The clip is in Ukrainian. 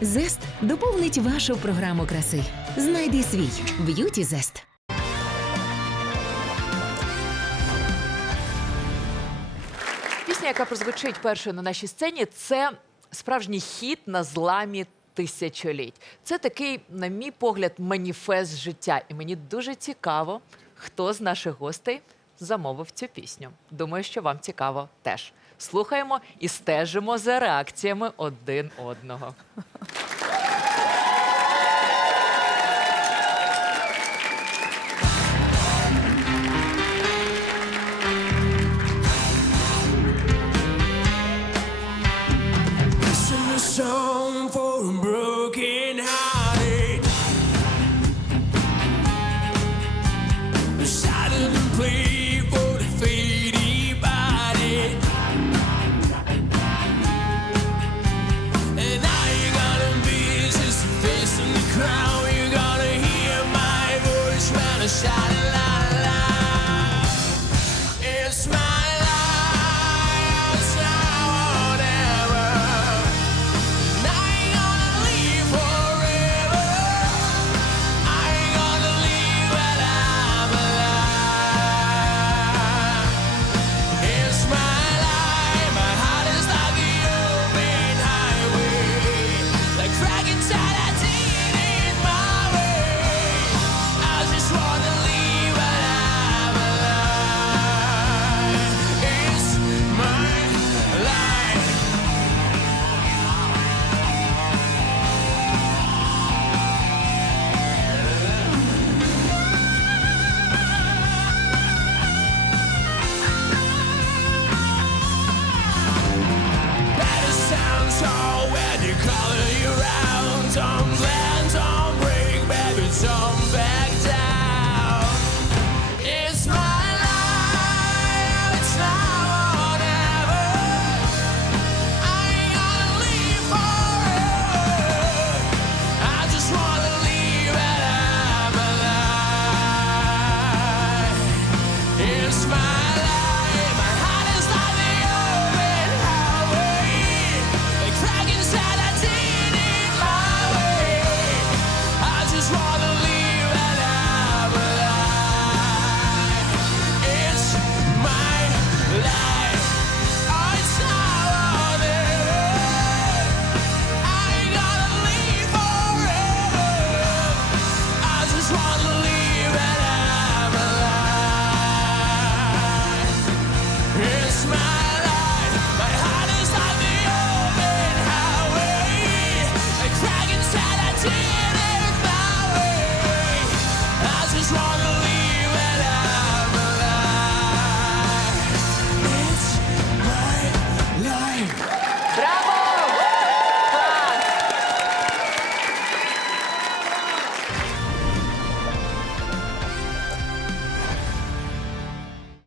Зест доповнить вашу програму краси. Знайди свій б'юті зест. Пісня, яка прозвучить першою на нашій сцені, це справжній хіт на зламі тисячоліть. Це такий, на мій погляд, маніфест життя. І мені дуже цікаво, хто з наших гостей замовив цю пісню. Думаю, що вам цікаво теж. Слухаємо і стежимо за реакціями один одного. please shining light.